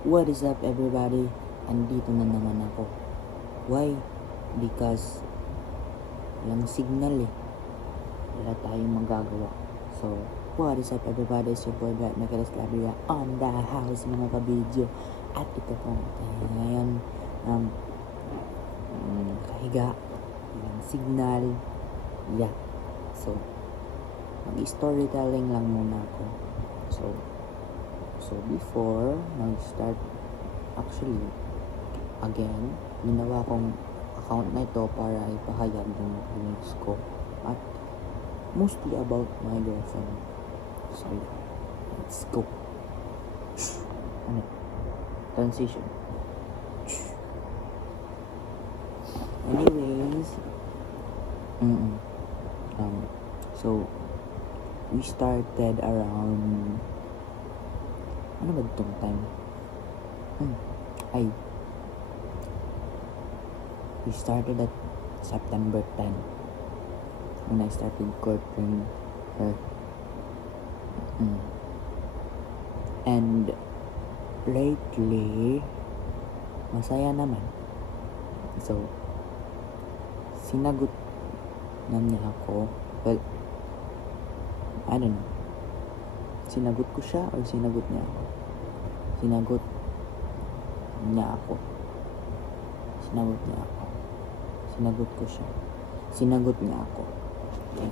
What is up everybody? Andito na naman ako. Why? Because walang signal eh. Wala tayong magagawa. So, what is up everybody? It's your boy Brad Michaelis Labria on the house mga kabidyo. At ito po tayo ngayon kahiga. Walang signal. Yeah. So, mag-storytelling lang muna ako. So before mag-start, actually, again, ginawa kong account na ito para ipahayag yung feelings ko at mostly about my girlfriend. So, let's go. Transition. Anyways, so, we started around ano ba itong time? We started at September 10 when I started courting her. And lately, masaya naman. So, sinagot na niya ako. Well, I don't know. Sinagot ko siya or sinagot niya ako? Sinagot niya ako. Sinagot niya ako. Sinagot ko siya. Sinagot niya ako. Okay.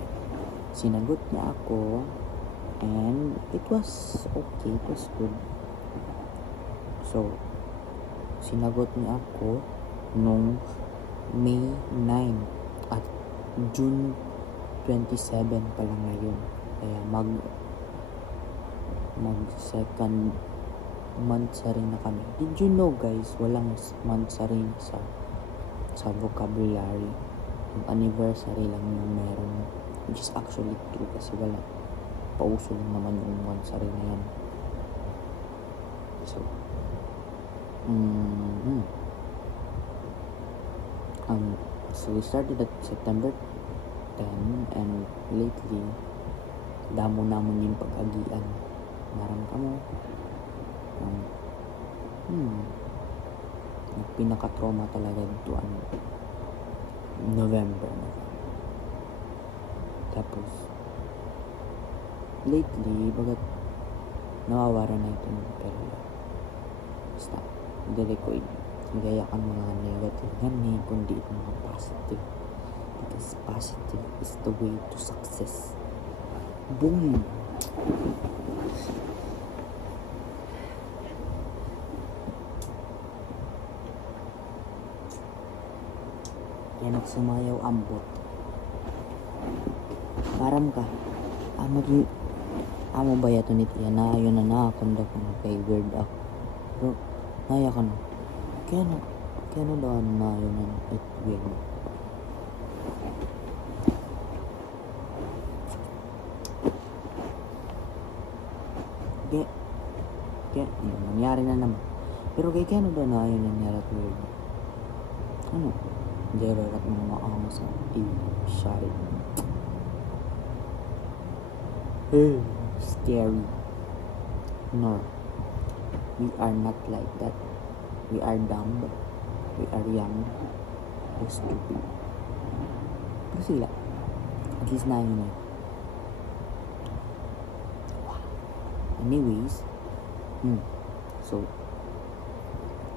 Sinagot niya ako and it was okay. It was good. So, sinagot niya ako nung May 9 at June 27 pa lang ngayon. Kaya mag second month sa rin na kami. Did you know guys, walang month sa rin sa vocabulary. Yung anniversary lang yung meron. Which is actually true kasi wala. Pauso lang naman yung month sa rin na yan. So, so we started at September 10 and lately, damo namon yung pag-agian. Marang kamo pinaka-trauma talaga dito November na. Tapos lately bagat nawawara na ito pero basta dili ko igayakan mga negative gani kundi mga positive because positive is the way to success. Boom. Yan nagsumayaw ambot. Param ka. Amo ba yato nito yan na yun na nakakunda ko na kay weird ako. Pero naya ka na. Kaya no daw na yun na it weird. Kaya nangyari na naman. Pero kaya no daw na yun nangyari at weird. Ano? Derarat mo maama sa sorry. Scary. No. We are not like that. We are dumb. We are young. We're stupid. Pero sila. At least na yun eh. Anyways. So.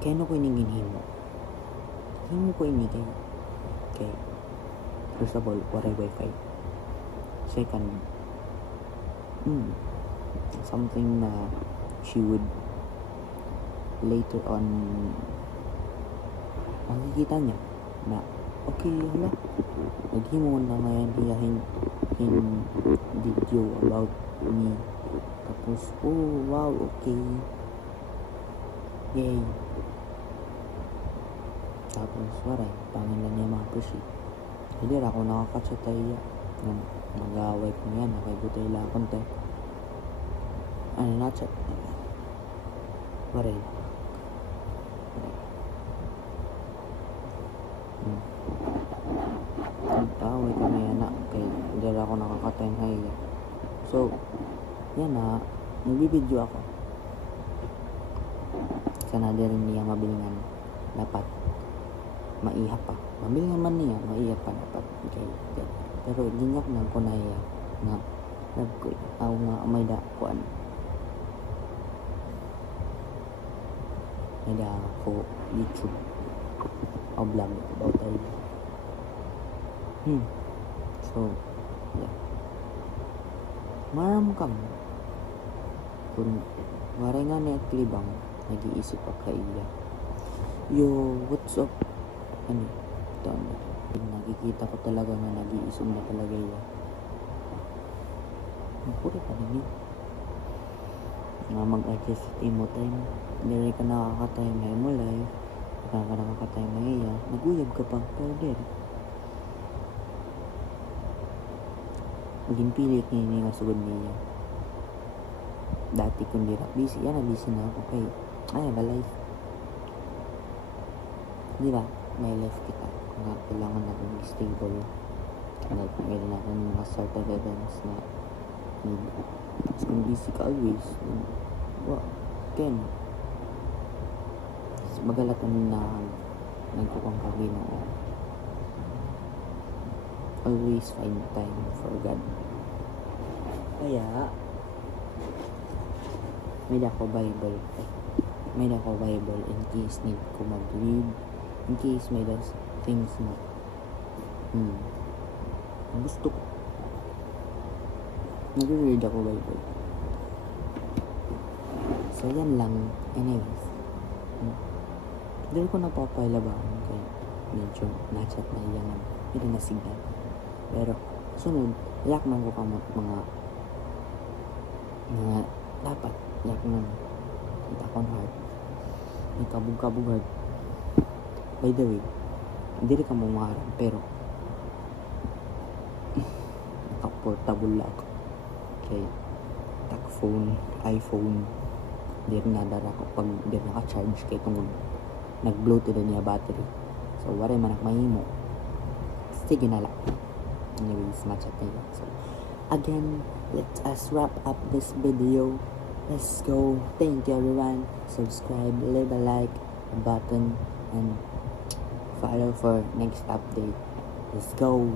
Kaya no ko ininginhin mo. Hindi ko inigay. Okay. First of all, waray wifi. Second, something na she would later on makikita niya na okay, hala. Naghimon na ngayon hiyahin video about me. Tapos, oh wow, okay. Yay. Tapos, waray, pangin lang niya ma-appreciate. Hindi rin ako nakakachat ay mag-aaway ko yan, nakaibutay lang konti. Ano na chat? Waray. Nag-aaway kami yan na, kaya hindi rin ako nakakatay hay. So, yan na, nagbibideo ako. sana rin niya mabilingan dapat maiha pa mabilingan man niya maiha pa dapat okay. Pero ginyok na ko na iya nga nagkoy aw nga may da kuan may da ko YouTube o vlog about ay so yeah maram kam kung waray nga na klibang nag-iisip pa kaiya yo what's up ano ito nakikita ko talaga nga nag-iisip na talaga iya puro pa rin nga mag-adjust mo time hindi ka nakaka-time ay mo live nakaka-time ay iya naguyab ka pa pero dere maging pilit niya yung masugod niya dati kung di na busy na ako kay ay ba life di ba may life kita kung nga kailangan na kung stable like meron natin mga certain events na need tapos kung busy ka always ken magalatan na nagkukang kami na always find time for God kaya may dako Bible in case need ko mag-read in case may das things na gusto ko nag-read ako Bible so yan lang anyways dahil ko napapailabahan kaya medyo na-chat na iyangan hindi na signal pero sunod yak man ko kamot mga dapat yak man kita akong heart may kabog heart by the way hindi rin ka mo maharap pero naka-portable lang okay tak phone iPhone hindi rin nadara ko pag hindi naka-charge kay tungod nag-blow to the niya battery so waray manak mahimo sige na lang anyways matchat na yun so again let us wrap up this video. Let's go. Thank you everyone. Subscribe, leave a like button and follow for next update. Let's go.